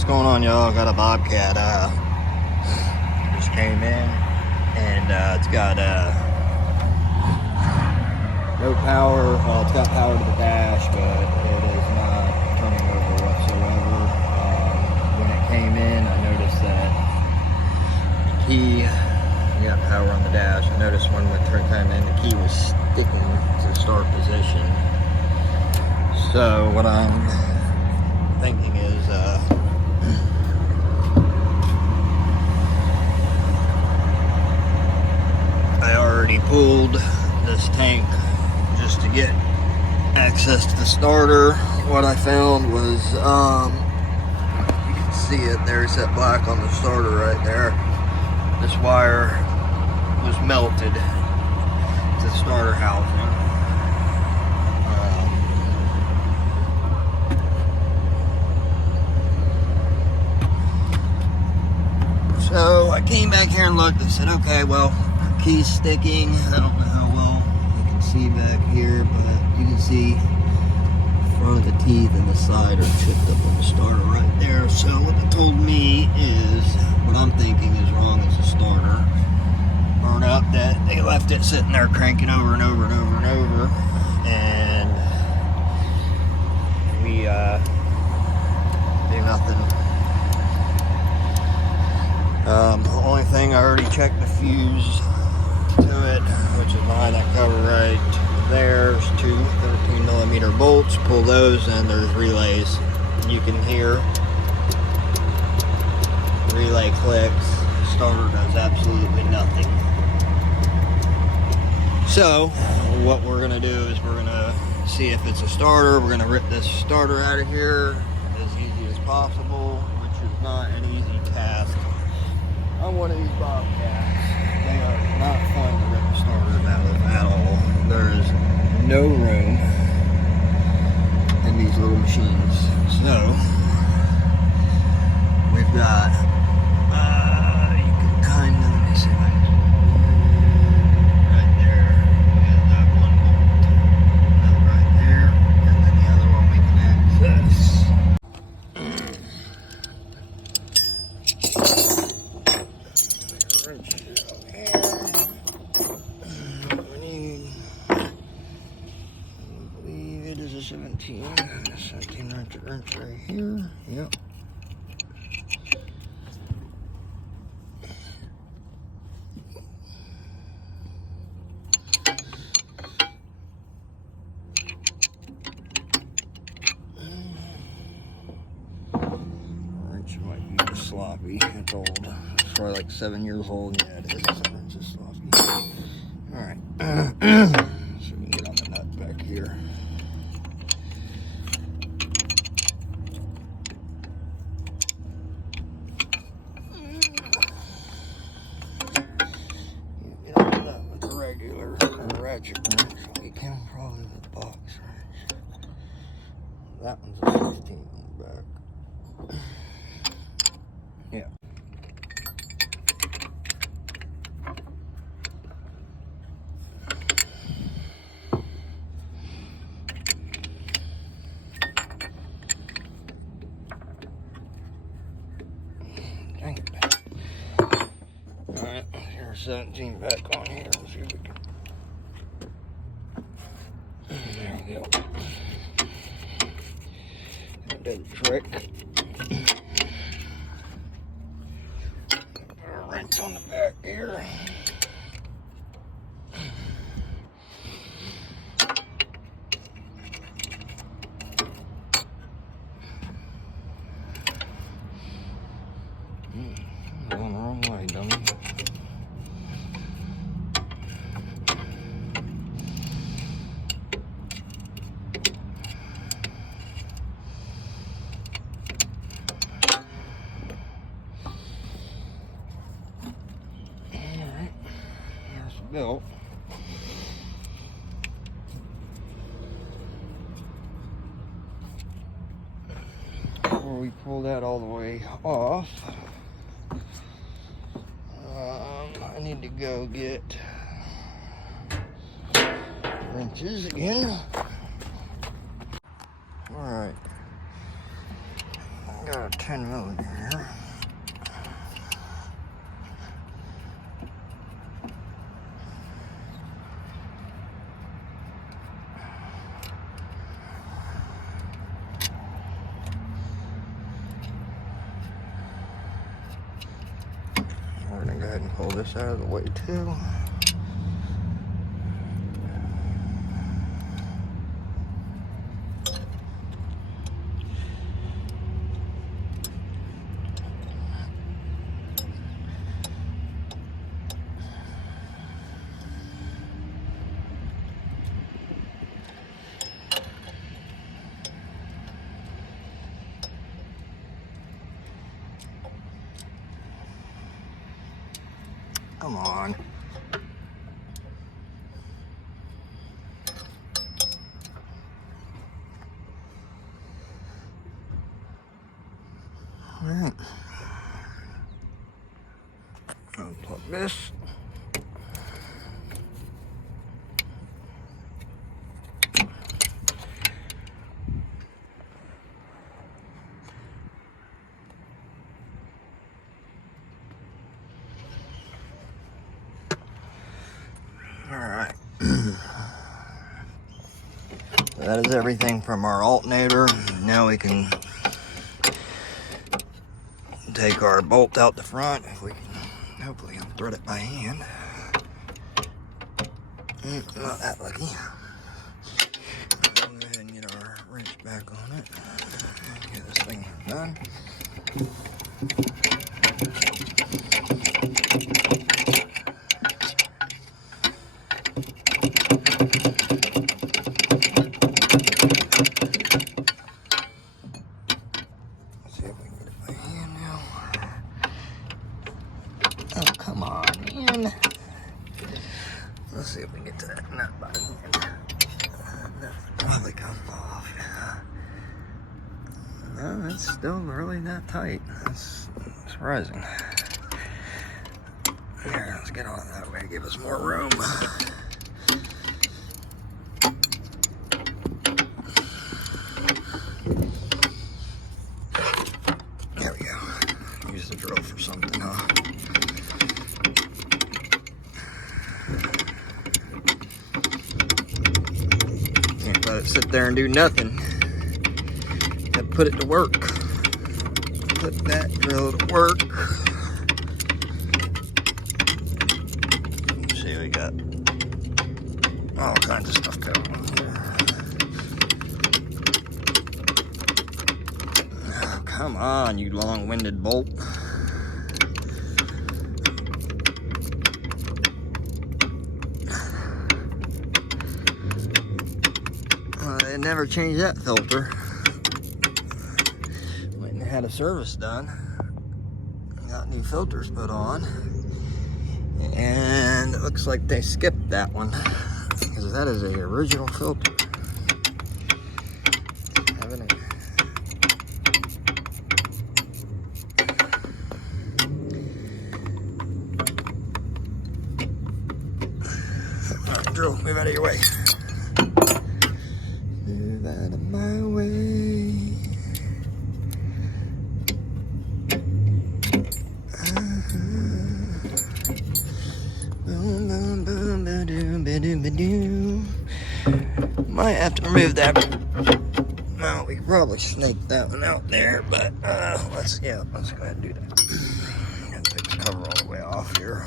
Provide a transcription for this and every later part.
What's going on, y'all? Got a Bobcat just came in, and it's got no power. Well, it's got power to the dash, but it is not turning over whatsoever. When it came in, I noticed that the key, we got power on the dash. I noticed when it came in, the key was sticking to start position. So what I'm thinking is I already pulled this tank just to get access to the starter. What I found was you can see it, there's that black on the starter right there. This wire was melted to the starter housing. So I came back here and looked and said, okay, well, key's sticking. I don't know how well you can see back here, but you can see front of the teeth and the side are chipped up on the starter right there. So what they told me is, what I'm thinking is wrong is the starter. Burned out, that they left it sitting there cranking over and over and over and over. And we do nothing. The only thing, I already checked the fuse to it, which is behind that cover right there. There's two 13mm bolts. Pull those, and there's relays. You can hear relay clicks. Starter does absolutely nothing. So what we're gonna do is we're gonna see if it's a starter. We're gonna rip this starter out of here as easy as possible, which is not an easy task on one of these Bobcats. They are not fun to rip the starters out of at all. There is no room in these little machines. So we've got you can kind of, let me see if I can, right there, we got that one bolt, that right there, and then the other one we can access. Wrench out here. We need, I believe it is a 17 wrench right here. Yep. Wrench might be just sloppy. It's old. It's probably like 7 years old. Yeah, it is. That wrench is sloppy. Alright. So we can get on the nut back here. Get on the nut with a regular ratchet wrench. We can probably with the box wrench. That one's a 15 on the back. Yeah. Dang it. Alright, here's 17 back on here. Let's see if we can. There we go. That did the trick. Wrench on the back here. Going the wrong way, dummy. Alright, there's the belt. Before we pull that all the way off, I need to go get wrenches again. Alright. got a 10 millimeter. We're gonna go ahead and pull this out of the way too. Come on. All right. Unplug this. All right. That is everything from our alternator. Now we can take our bolt out the front. If we can, hopefully, thread it by hand. Not that lucky. Go ahead and get our wrench back on it. Get this thing done. Come on, man. Let's see if we can get to that nut by hand. That probably comes off. No, it's still really not tight. That's surprising. Here, let's get on that way to give us more room. There we go. Use the drill for something, huh? Can't let it sit there and do nothing. Gotta put it to work. Put that drill to work. Let's see, we got all kinds of stuff going on here. Oh, come on, you long-winded bolt. They never changed that filter. Went and had a service done. Got new filters put on. And it looks like they skipped that one. Because that is a original filter. Haven't it? Alright, drill, move out of your way. Move out of my way. Boom, boom, boom, ba-doom, ba-doom, ba-doom. Might have to remove that. Well, we could probably snake that one out there, but let's go ahead and do that. Gotta take the cover all the way off here.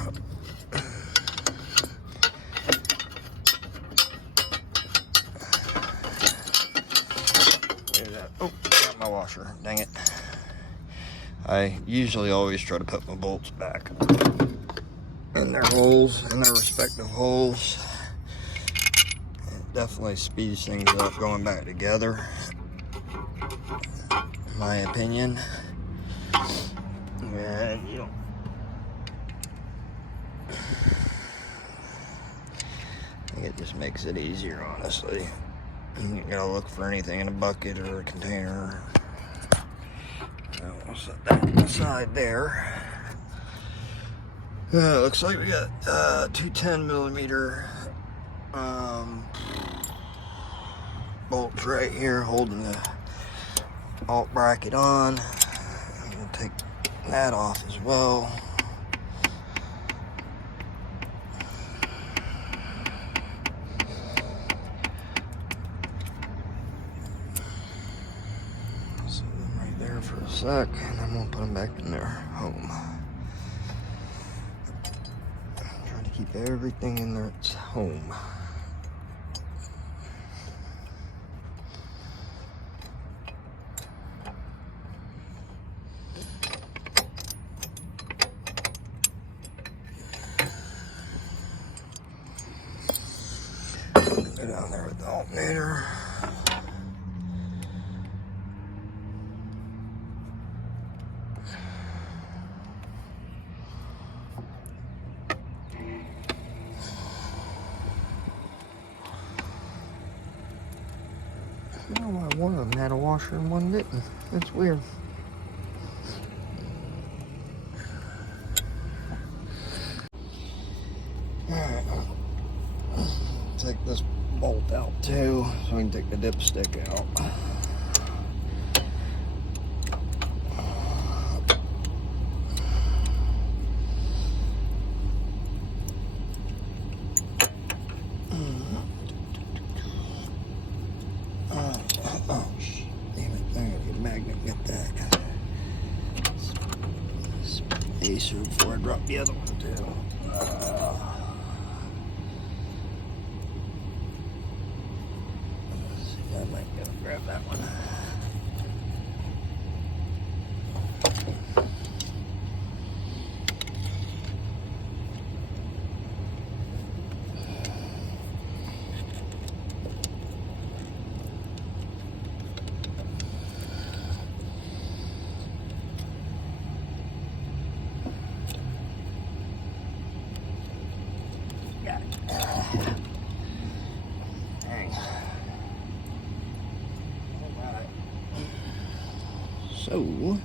Oh, got my washer. Dang it. I usually always try to put my bolts back in their holes, in their respective holes. It definitely speeds things up going back together, in my opinion. And you know, I think it just makes it easier, honestly. You gotta look for anything in a bucket or a container. So we'll set that aside there. Looks like we got two 10 millimeter bolts right here holding the alt bracket on. take that off as well. So them right there for a sec, and then we'll put them back in their home. Trying to keep everything in its home. Go down there with the alternator. I don't know why one of them had a washer and one didn't. That's weird. Alright. Take this bolt out too, so we can take the dipstick out. Oh, shit. Damn it. I gotta get a magnet, get that. Spacer before I drop the other one too. I might be able to grab that one. Got it. Dang. So, we'll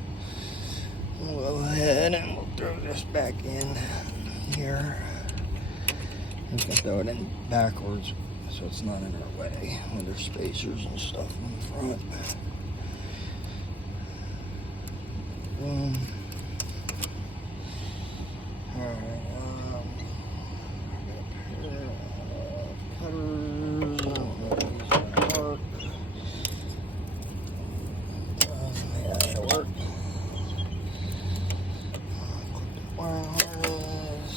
go ahead and we'll throw this back in here. I'm just gonna throw it in backwards so it's not in our way when there's spacers and stuff in the front. Alright, cutters, I don't know if these are gonna work. Yeah, it'll work. Clip the wire harness.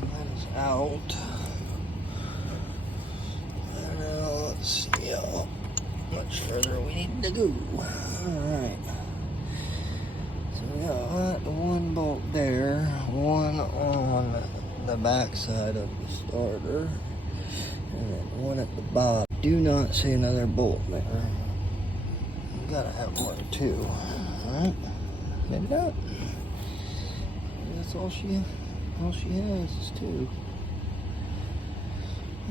That is out. And now let's see how much further we need to go. Alright. So we got the one bolt there, one on the back side of the starter, and then one at the bottom. Do not see another bolt there. You gotta have one or two. Alright. Maybe not. That's all she has is two.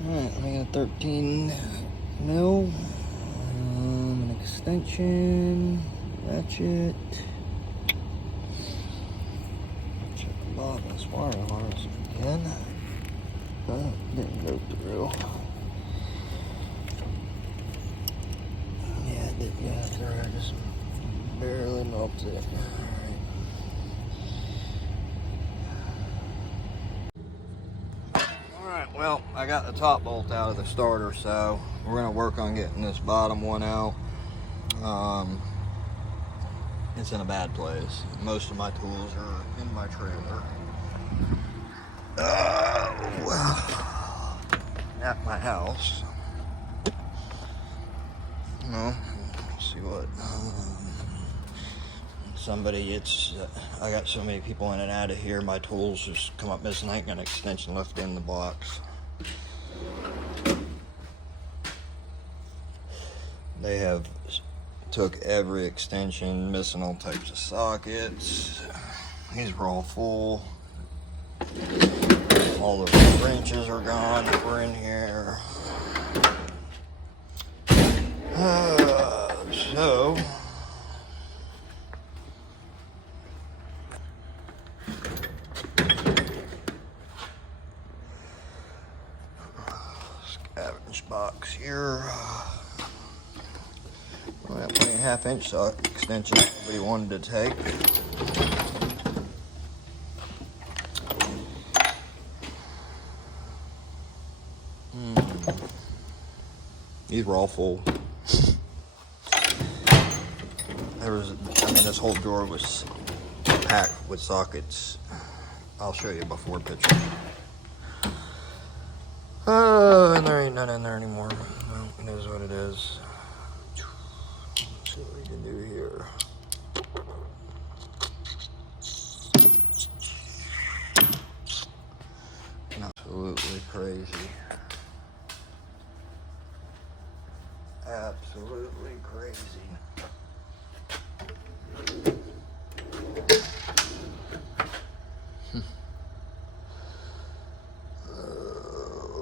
Alright, let me get a 13 mil. An extension, ratchet. Check the bottom of this wire harness again. Didn't go through. Yeah, it didn't go through. I just barely melted it. Alright, well, I got the top bolt out of the starter, so we're going to work on getting this bottom one out. It's in a bad place. Most of my tools are in my trailer. At my house. No, let's see what. I got so many people in and out of here, my tools just come up missing. I ain't got an extension left in the box. They have took every extension, missing all types of sockets. These were all full. All the wrenches are gone that were in here. So scavenge box here. your well, that 1.5-inch extension nobody wanted to take. These were all full. This whole drawer was packed with sockets. I'll show you a before picture. Oh, and there ain't none in there anymore. Well, it is what it is. Let's see what we can do here. Absolutely crazy. Absolutely crazy.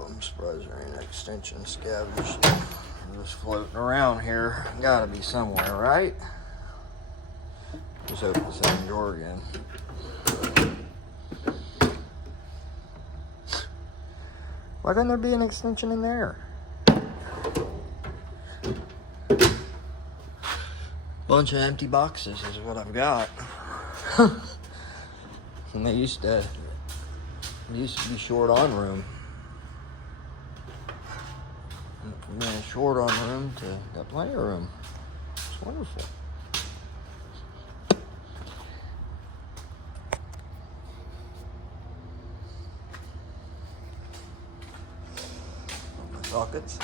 I'm surprised there ain't an extension scavenged. Just floating around here. Gotta be somewhere, right? Just open the same drawer again. Why couldn't there be an extension in there? Bunch of empty boxes is what I've got. And they used to be short on room. From being short on room to got plenty of room. It's wonderful. My sockets.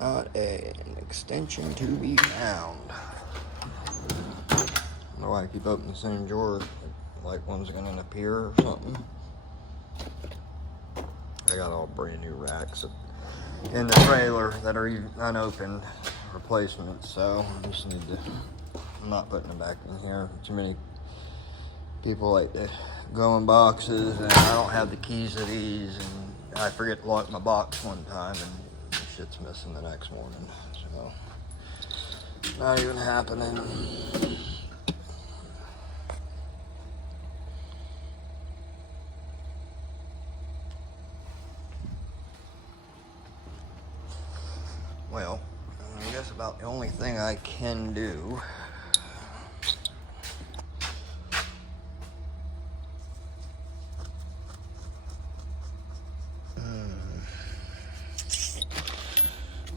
Not an extension to be found. I don't know why I keep opening the same drawer, like one's gonna appear or something. I got all brand new racks in the trailer that are even unopened replacements, so I just need to, I'm not putting them back in here. Too many people like to go in boxes, and I don't have the keys to these, and I forget to lock my box one time, and shit's missing the next morning, so not even happening. Well, I guess about the only thing I can do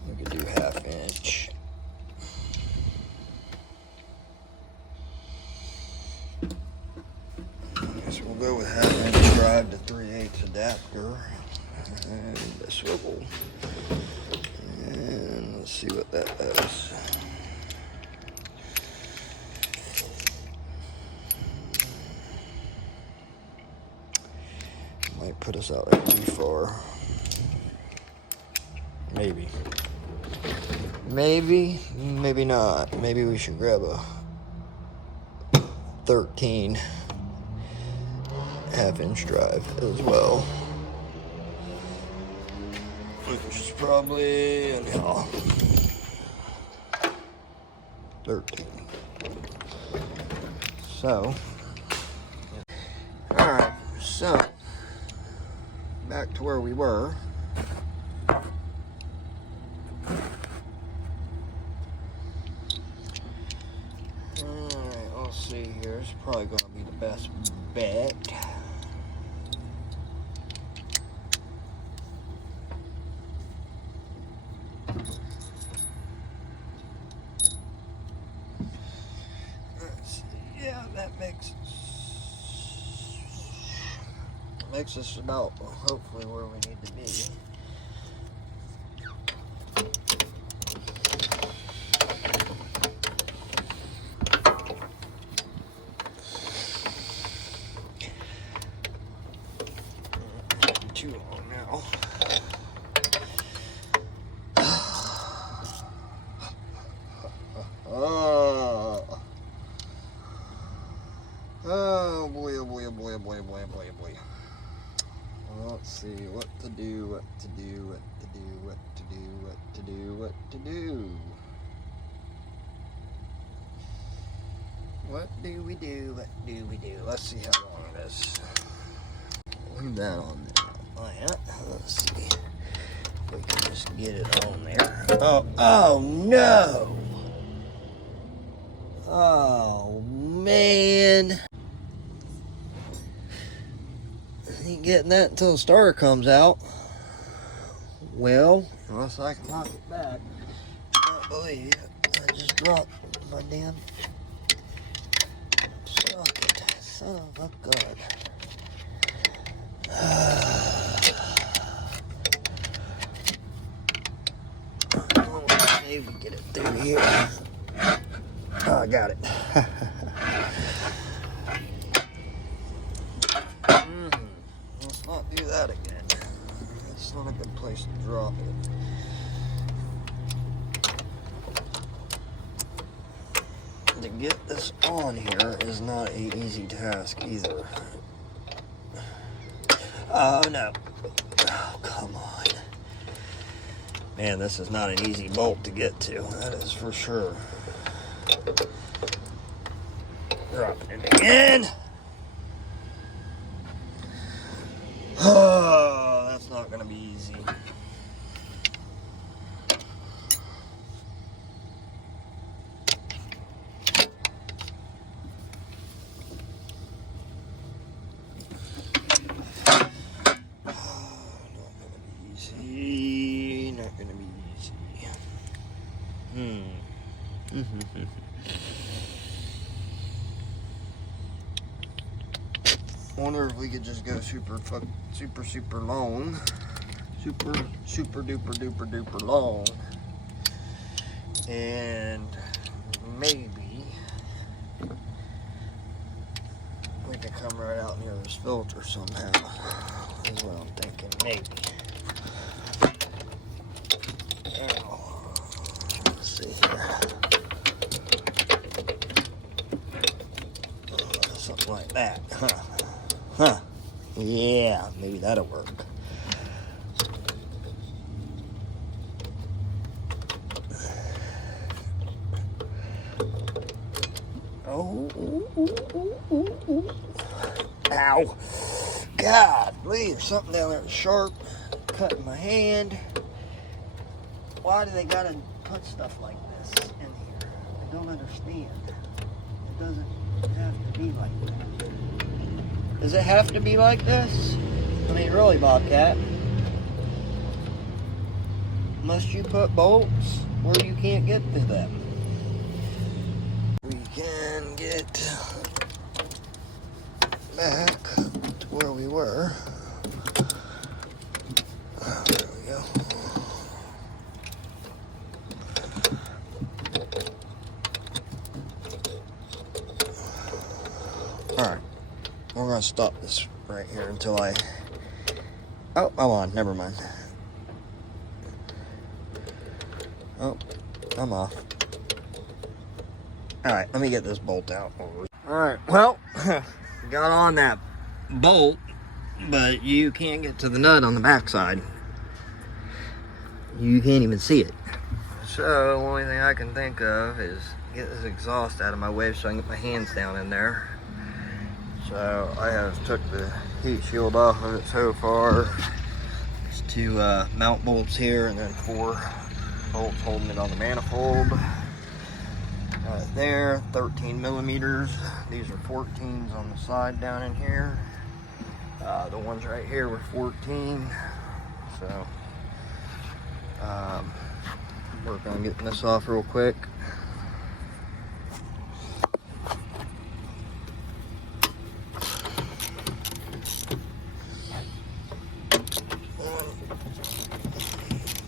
we could do 1/2 inch. I guess we'll go with 1/2 inch drive to 3/8 adapter and a swivel. And let's see what that does. Might put us out there too far. Maybe. Maybe not. Maybe we should grab a 13 1/2 inch drive as well. Which is probably, anyhow, 13. So, alright, so, back to where we were. Alright, let's see here. It's probably going to be the best bet. Yeah, that makes us about hopefully where we need to be. Too long now. Oh boy, oh boy, oh boy, oh boy, oh boy, oh boy, oh boy. Well, let's see what to do, what to do, what to do, what to do, what to do, what to do. What do we do? What do we do? Let's see how long it is. Leave that on there. Oh, yeah. Let's see if we can just get it on there. Oh no! Oh man! Ain't getting that until the starter comes out. Well, unless I can knock it back. I can't believe I just dropped my damn socket. Son of a gun. Maybe get it through here. Oh, I got it. Let's not do that again. That's not a good place to drop it. To get this on here is not an easy task either. Oh no. Oh, come on. Man, this is not an easy bolt to get to. That is for sure. Dropping it again. Oh, that's not going to be easy. Not gonna be easy. Wonder if we could just go super long, super duper long, and maybe we can come right out near this filter somehow. Is what I'm thinking. Maybe. Let's see here. Something like that. Huh. Yeah, maybe that'll work. Oh. Ow. God, leave something down there sharp. Cutting my hand. Why do they gotta put stuff like this in here? I don't understand. It doesn't have to be like that. Does it have to be like this? I mean, really, Bobcat. Must you put bolts where you can't get to them? We can get back to where we were. There we go. Alright, we're going to stop this right here until oh, I'm on, never mind. Oh, I'm off. Alright, let me get this bolt out. Alright, well, got on that bolt, but you can't get to the nut on the backside. You can't even see it. So, the only thing I can think of is get this exhaust out of my way so I can get my hands down in there. So I have took the heat shield off of it so far. There's two mount bolts here and then 4 bolts holding it on the manifold. Right there, 13 millimeters. These are 14s on the side down in here. The ones right here were 14. So work on getting this off real quick.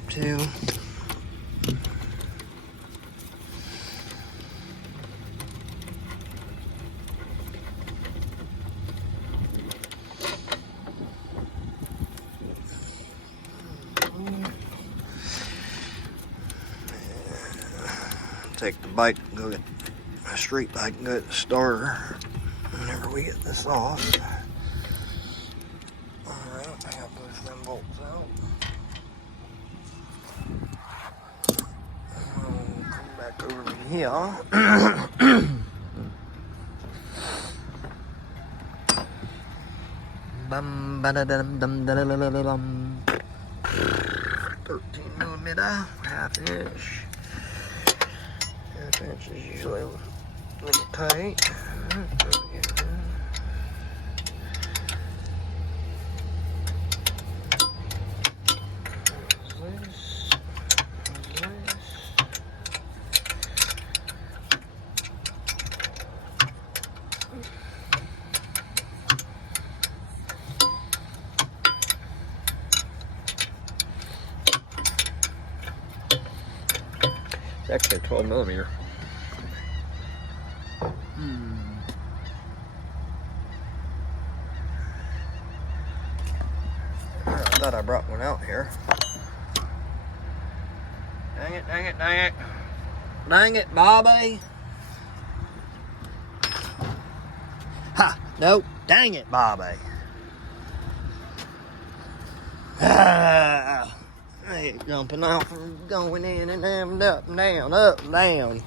Two. Take the bike and go get a street bike and go get the starter whenever we get this off. Alright, I got both of them bolts out. I'll come back over to here. 13mm, half inch. Half inch is usually a little tight. It's actually a 12mm. I thought I brought one out here. Dang it, dang it, dang it. Dang it, Bobby. Ha! Nope. Dang it, Bobby. Ah! Hey, jumping off and going in and down, up and down, up and down.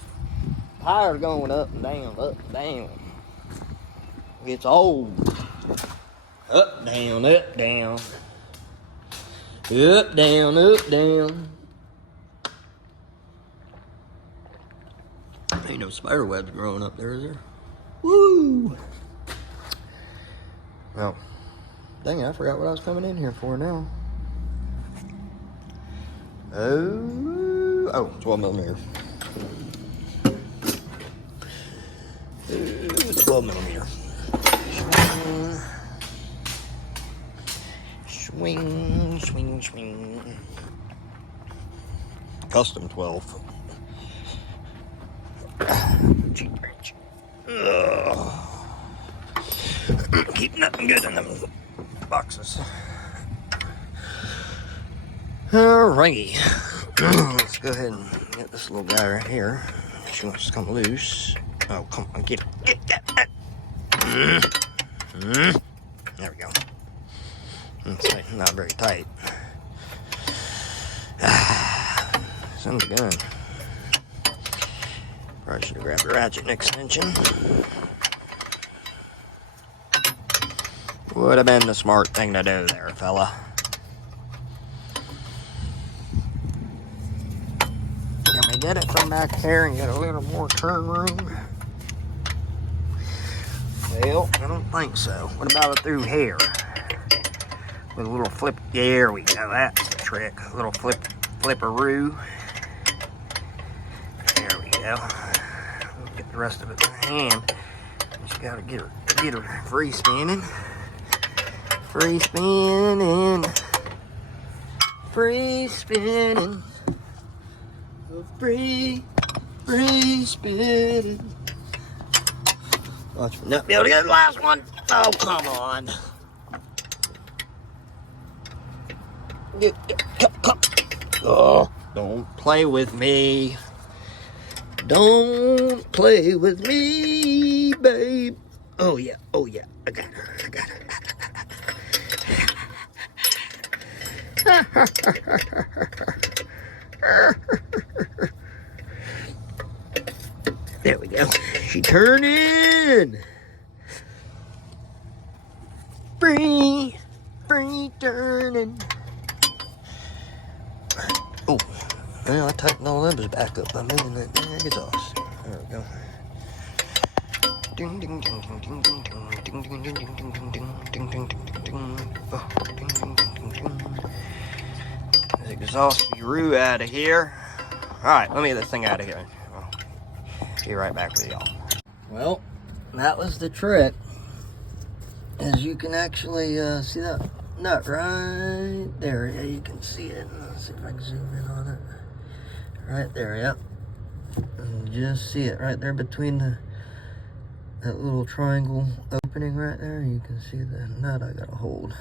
Tired of going up and down, up and down. Gets old. Up, down, up, down. Up, down, up, down. Ain't no spider webs growing up there, is there? Woo! Well, dang it, I forgot what I was coming in here for now. Oh, 12mm. 12mm. Swing, swing, swing. Custom 12. Cheap range. Keep nothing good in them boxes. Alrighty. Let's go ahead and get this little guy right here. She wants to come loose. Oh, come on, get that. There we go. It's not very tight. Sounds good. Probably should have grabbed a ratchet and extension. Would have been the smart thing to do there, fella. Can we get it from back here and get a little more turn room? Well, I don't think so. What about it through here? With a little flip. There we go. That's the trick. A little flipperoo. There we go. We'll get the rest of it in hand. Just gotta get her free spinning. Free spinning. Free spinning. Free spinning. Watch me not be able to get the last one. Oh, come on. Come. Oh, don't play with me. Don't play with me, babe. Oh, yeah. I got her. There we go. She turning. Free turning. Oh, well, I tightened all them back up by moving that dang exhaust. There we go. Ding ding ding ding ding ding ding ding ding ding ding ding ding ding ding ding ding. Oh, ding ding ding ding ding. This exhaust-roo out of here. All right, let me get this thing out of here. I'll be right back with y'all. Well, that was the trick. As you can actually see that nut right there. Yeah, you can see it. Let's see if I can zoom in on it. Right there, yep. And just see it right there between that little triangle opening right there. You can see the nut I gotta hold.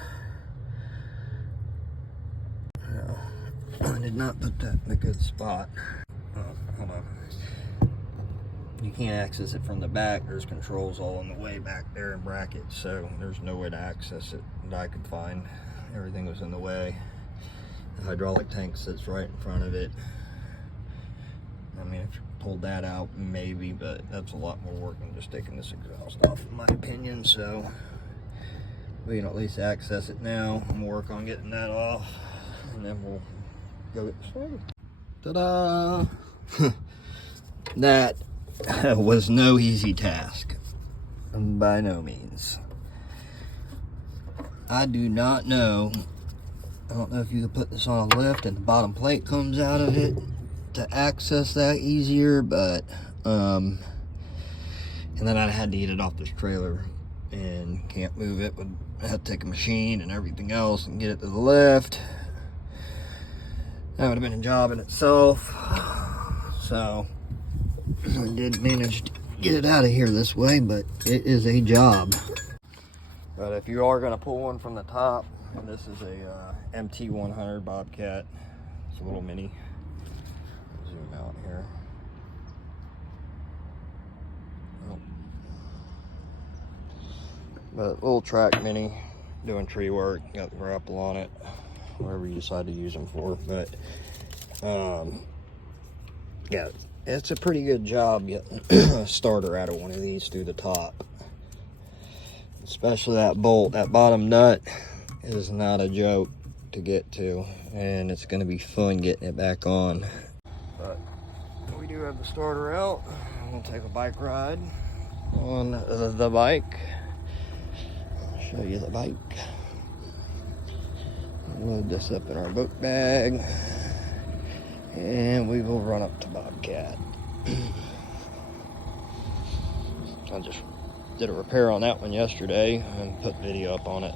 No, I did not put that in a good spot. Oh, hold on. You can't access it from the back. There's controls all in the way back there and brackets, so there's no way to access it that I could find. Everything was in the way. The hydraulic tank sits right in front of it. I mean, if you pulled that out, maybe, but that's a lot more work than just taking this exhaust off, in my opinion. So we can at least access it now. I'm gonna work on getting that off, and then we'll go get started. Ta-da! That was no easy task, by no means. I do not know. I don't know if you can put this on a lift and the bottom plate comes out of it to access that easier, but and then I had to get it off this trailer and can't move it. I had to take a machine and everything else and get it to the lift. That would have been a job in itself. So I did manage to get it out of here this way, but it is a job. But if you are going to pull one from the top, and this is a Mt100 Bobcat, it's a little mini. Zoom out here. Oh. But little track mini, doing tree work, got the grapple on it, whatever you decide to use them for. But yeah, it's a pretty good job getting a starter out of one of these through the top. Especially that bolt, that bottom nut is not a joke to get to, and it's going to be fun getting it back on. But we do have the starter out. We'll take a bike ride on the bike. I'll show you the bike. Load this up in our book bag, and we will run up to Bobcat. I just did a repair on that one yesterday and put video up on it.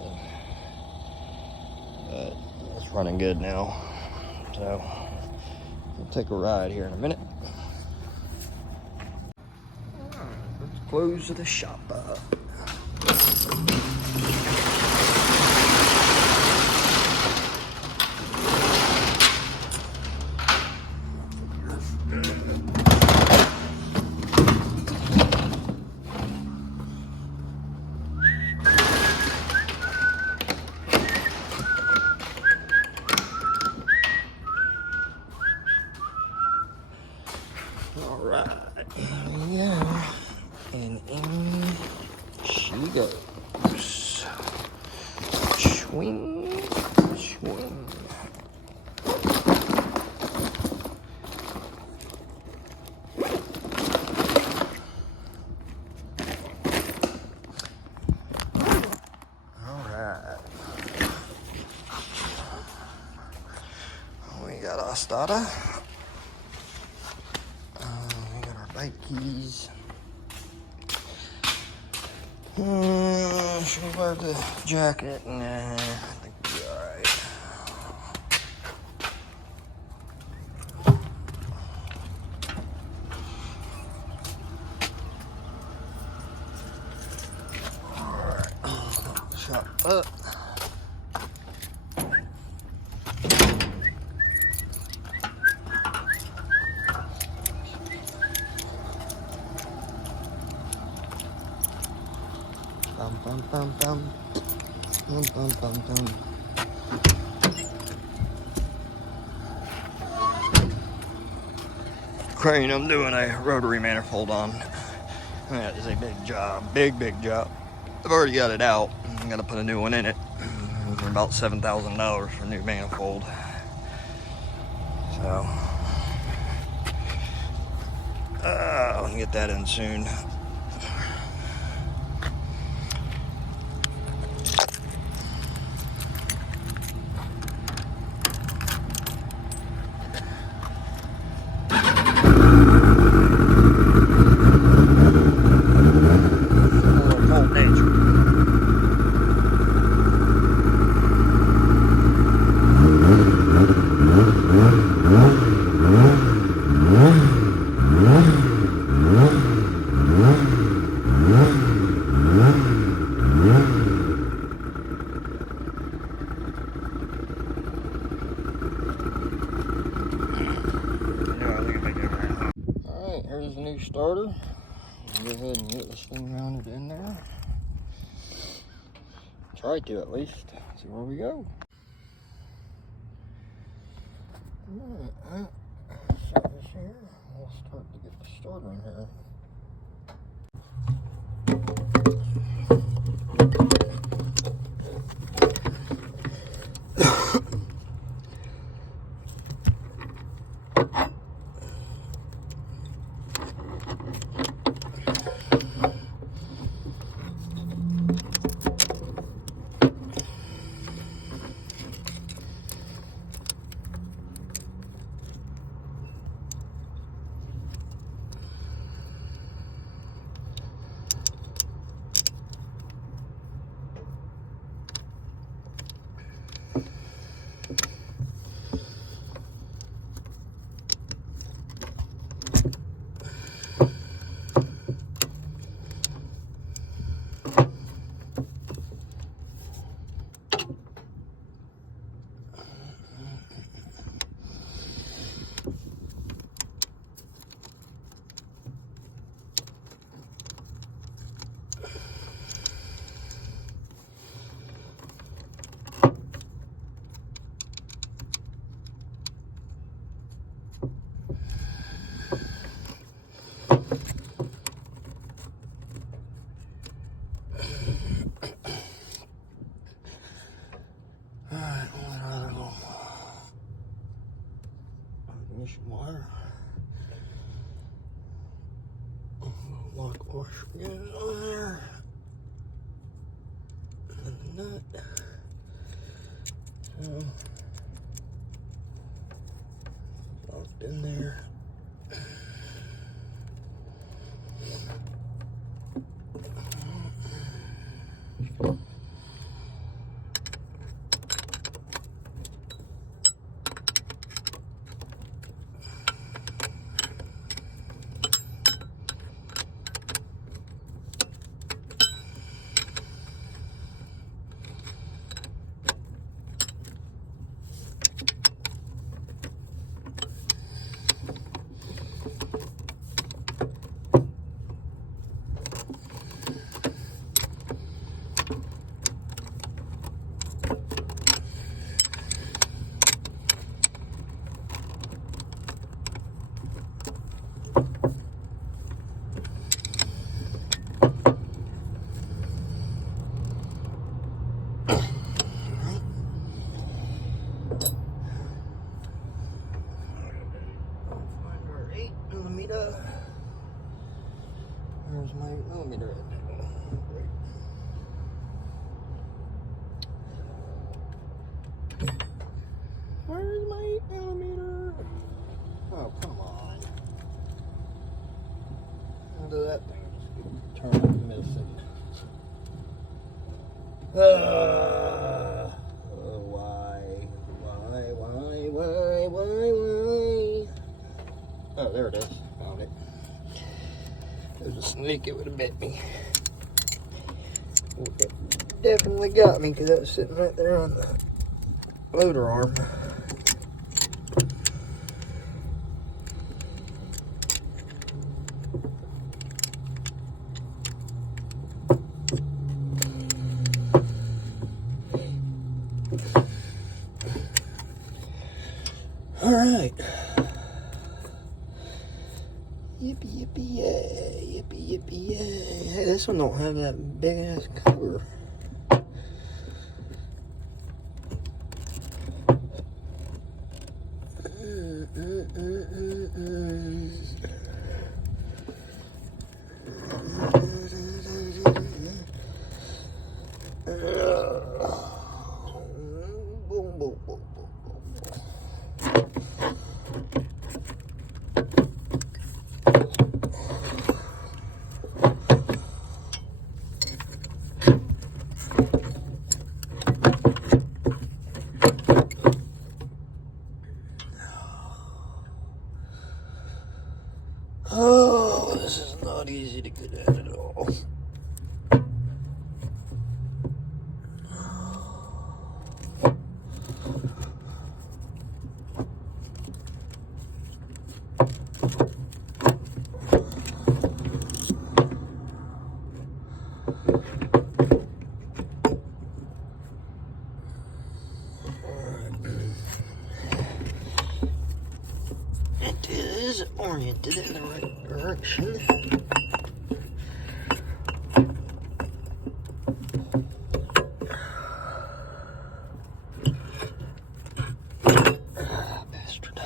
But it's running good now. So we'll take a ride here in a minute. Alright, let's close the shop up. Alright, yeah, and in she goes. Swing, swing. Alright. We got our starter. Bike keys. Should we wear the jacket? Nah, I think we'll be alright. Alright, shop up. Bum bum bum bum. Bum bum bum bum. Crane I'm doing a rotary manifold on. That is a big job. Big job. I've already got it out. I'm gonna put a new one in it. For about $7,000 for a new manifold. So I'll get that in soon. Alright, here's the new starter. I'll go ahead and get this thing mounted in there. Try to at least. See where we go. Alright, set this here. We'll start to get the starter in here. Wire. Lock washer goes on there. And the nut. So, locked in there. There's my 8mm right there. Where's my 8mm? Oh, come on. How did that thing just turn missing? Why? Oh, there it is. Found it. If it was a snake, it would have bit me. It definitely got me because that was sitting right there on the loader arm. All right. Yippee, yippee, yay. Yippee, yippee, yay. Hey, this one don't have that big ass cover. Oh, this is not easy to get at all. It is oriented in the right direction. Bastard.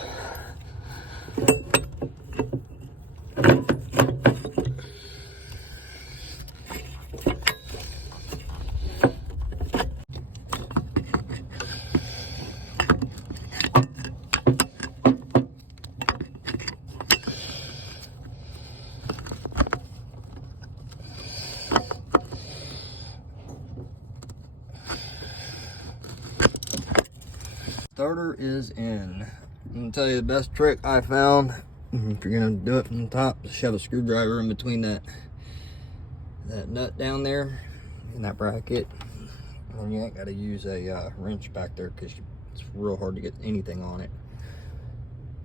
starter is in. I'm gonna tell you the best trick I found. If you're gonna do it from the top, shove a screwdriver in between that nut down there in that bracket, and you ain't got to use a wrench back there because it's real hard to get anything on it.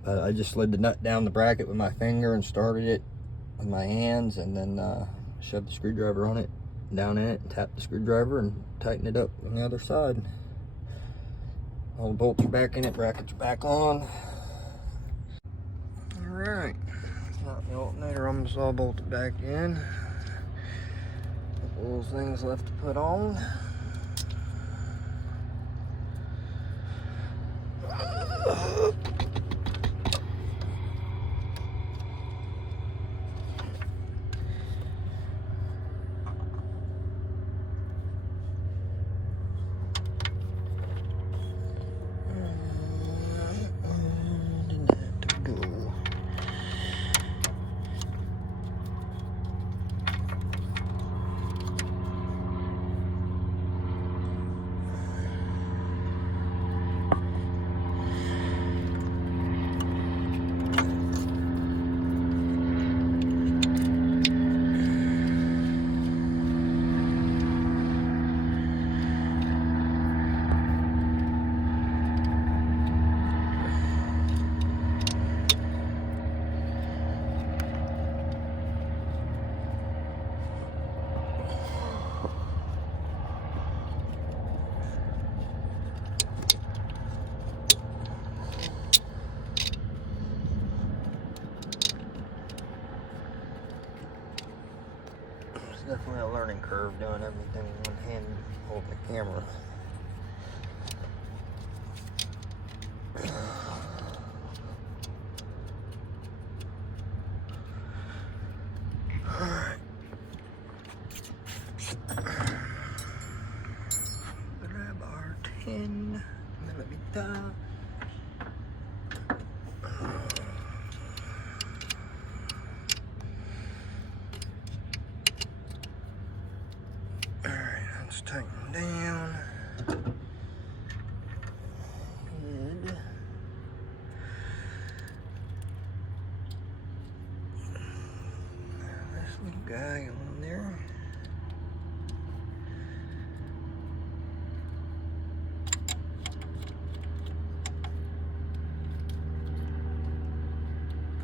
But I just slid the nut down the bracket with my finger and started it with my hands, and then shoved the screwdriver on it, down in it, and tapped the screwdriver and tighten it up on the other side. All the bolts are back in it, brackets are back on. Alright, got the alternator almost all bolted back in. Couple little things left to put on. Definitely a learning curve doing everything in one hand holding the camera. Alright. Grab our 10mm. Let's tighten down. Good. This little guy on there.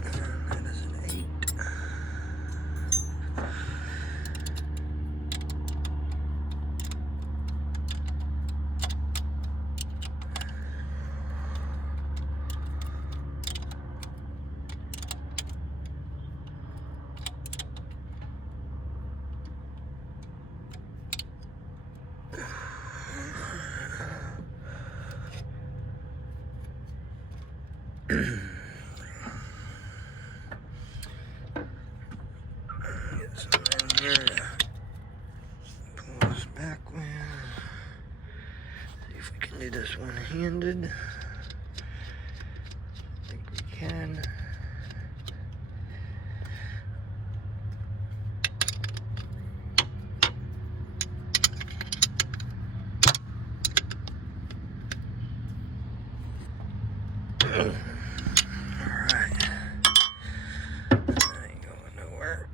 That is an 8. Get some in here to pull this back with. See if we can do this one-handed. I think we can. Alright. That ain't going nowhere.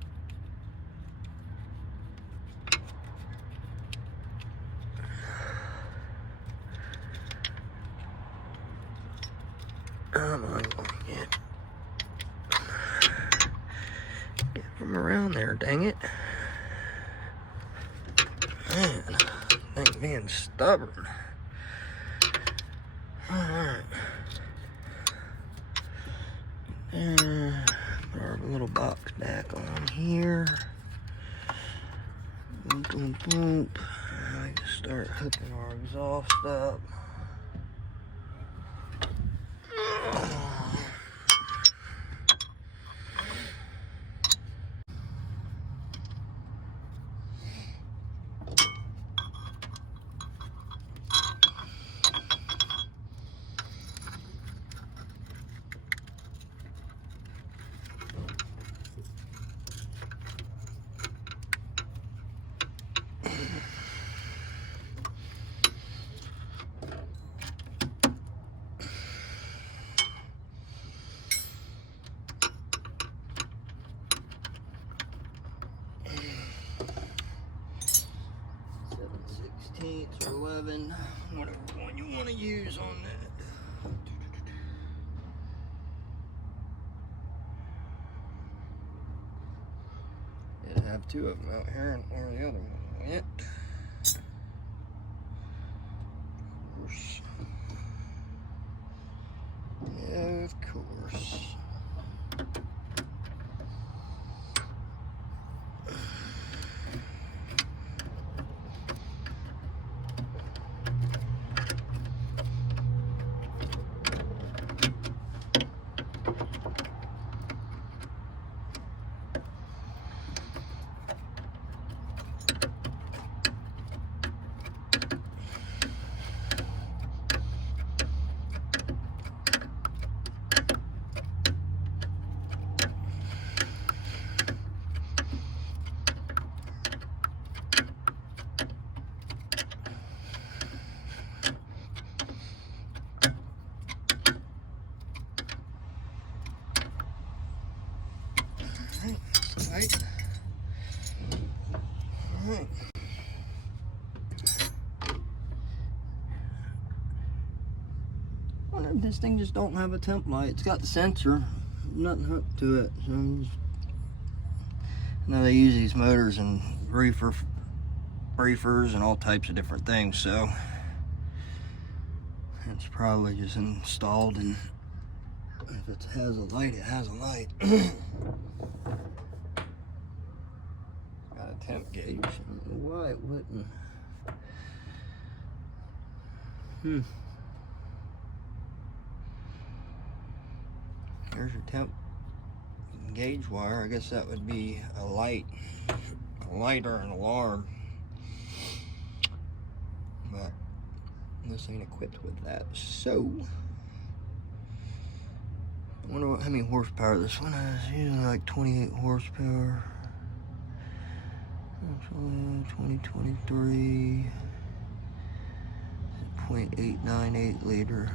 I'm going to get from around there, dang it. Man, I think being stubborn. Alright. Put our little box back on here. Boom, boom, boom. Now we can start hooking our exhaust up. 16th or 11, whatever one you want to use on that. I have two of them out here, and where the other one went. Of course. Yeah, of course. Right. Alright. Wonder if this thing just don't have a temp light. It's got the sensor, nothing hooked to it. So I'm just... Now they use these motors and reefers and all types of different things, so it's probably just installed, and if it has a light, it has a light. Got a temp gauge. I don't know why it wouldn't. Here's your temp gauge wire. I guess that would be a light or an alarm. But this ain't equipped with that. So I wonder how many horsepower this one has. Usually like 28 horsepower. 2023. 0.898 liter.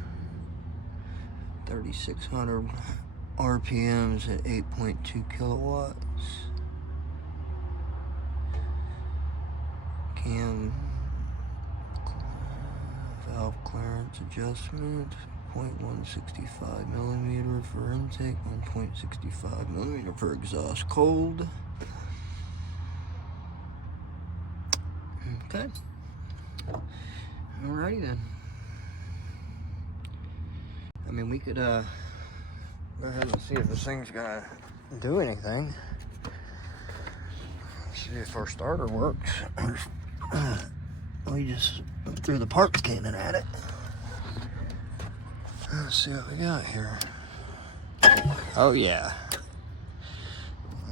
3,600 RPMs at 8.2 kilowatts. Cam valve clearance adjustment. 0.165 millimeter for intake, 1.65 millimeter for exhaust cold. Okay. Alrighty then. I mean, we could go ahead and see if this thing's gonna do anything. See if our starter works. We just threw the parts cannon at it. Let's see what we got here. Oh yeah.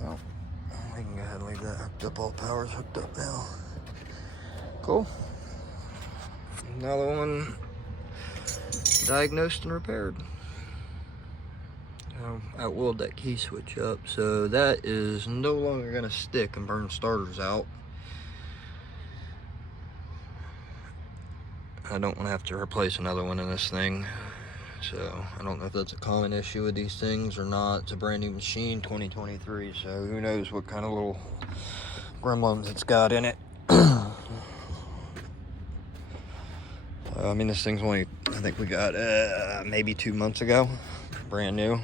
Well, we can go ahead and leave that hooked up. All power's hooked up now. Cool. Another one diagnosed and repaired. I outlawed that key switch up, so that is no longer going to stick and burn starters out. I don't want to have to replace another one in this thing, so I don't know if that's a common issue with these things or not. It's a brand new machine, 2023, so who knows what kind of little gremlins it's got in it. I mean, this thing's only, I think we got maybe 2 months ago, brand new.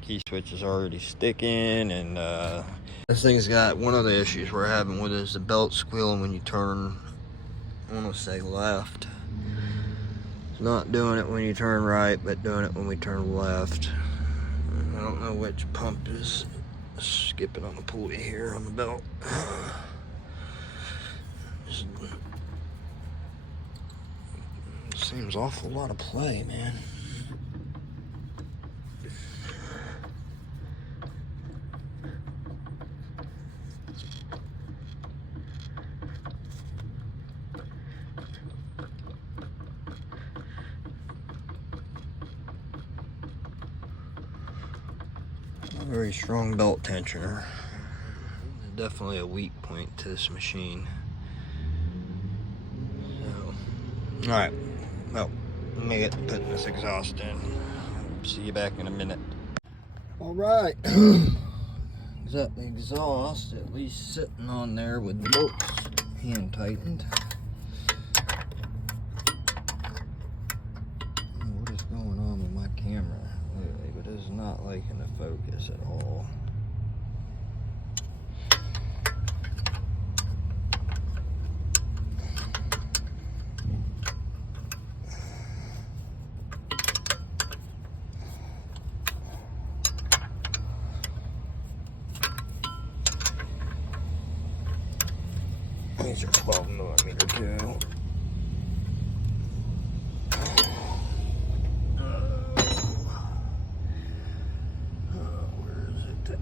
Key switch is already sticking, and this thing's got one of the issues we're having with it is the belt squealing when you turn, I want to say left. It's not doing it when you turn right, but doing it when we turn left. I don't know which pump is skipping on the pulley here on the belt. Seems awful lot of play, man. A very strong belt tensioner. Definitely a weak point to this machine. So, all right. Well, let me get putting this exhaust in. See you back in a minute. All right. Got the exhaust at least sitting on there with the bolts hand tightened. liking the focus at all. These are 12mm too. Where is it?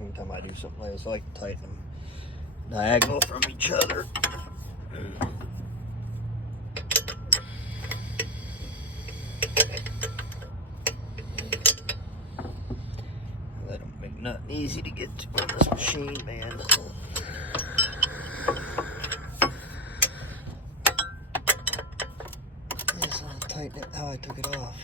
Anytime I do something like this, I like to tighten them diagonal from each other. That don't make nothing easy to get to on this machine, man. I just want to tighten it how I took it off.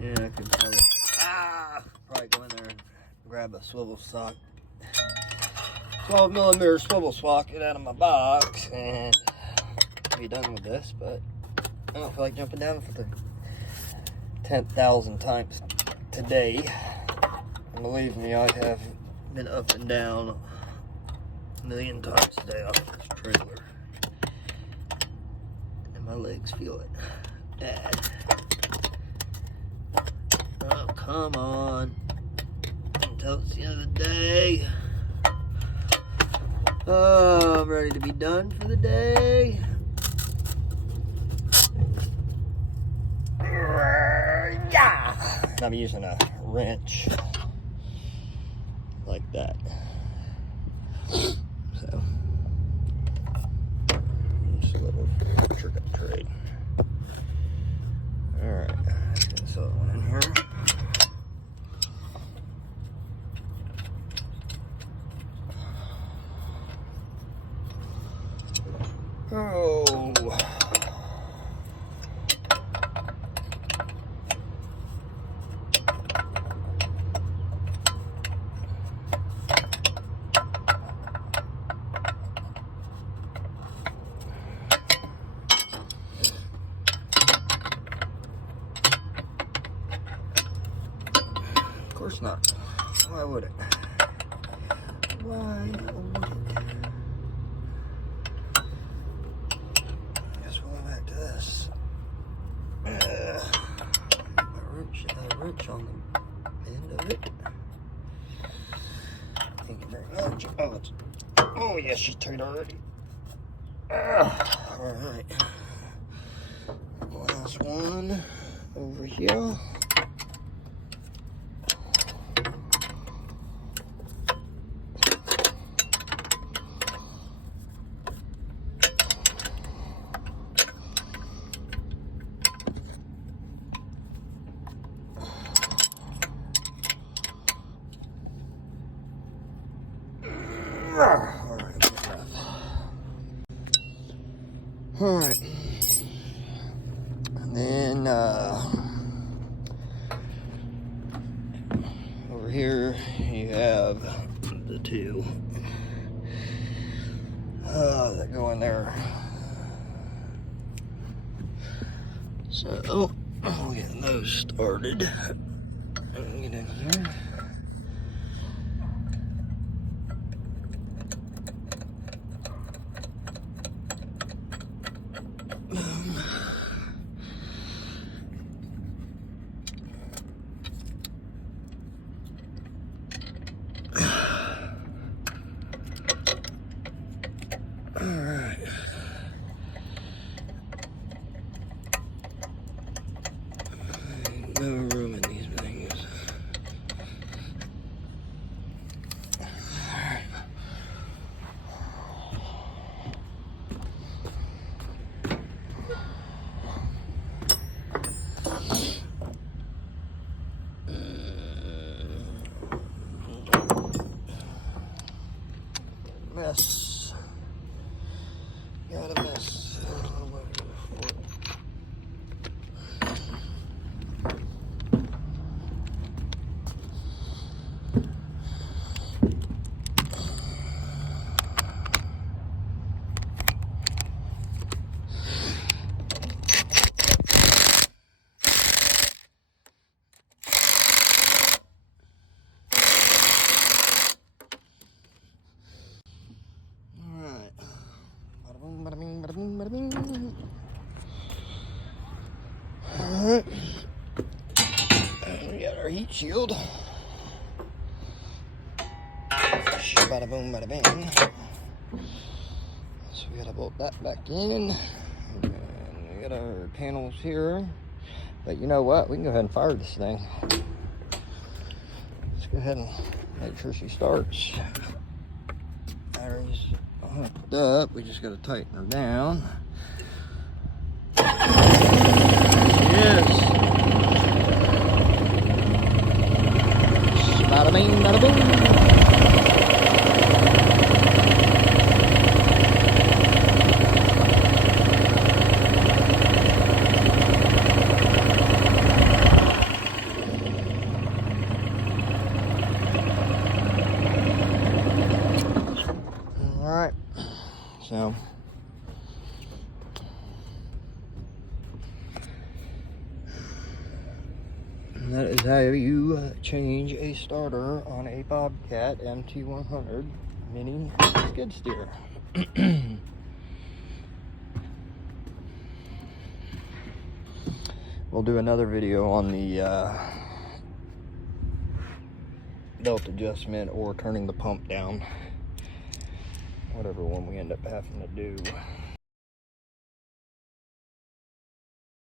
Yeah, I could probably go in there and grab a swivel sock, 12mm swivel socket out of my box, and be done with this. But I don't feel like jumping down for the 10,000 times today. And believe me, I have been up and down a million times today off this trailer, and my legs feel it bad. Oh, come on. Until it's the end of the day. Oh, I'm ready to be done for the day. Yeah! I'm using a wrench like that. So, just a little trick of the trade. Alright, get this other one in here. Oh. Of course not. Why would it? Why would it? This wrench on the end of it. Thank you very much. Oh yes, she's tight already. All right. Last one over here. All right, and then over here you have the two that go in there. So I'll get those started. Get in here. Alright. No room in these things. Mess. Got a mess. Alright, we got our heat shield. Bada boom, bada bang. So we gotta bolt that back in. And we got our panels here. But you know what? We can go ahead and fire this thing. Let's go ahead and make sure she starts. Battery's hooked up. We just gotta tighten her down. Yes. Bada bing, bada boom. All right. So. That is how you change a starter on a Bobcat Mt100 mini skid steer. We'll do another video on the belt adjustment or turning the pump down. Whatever one we end up having to do.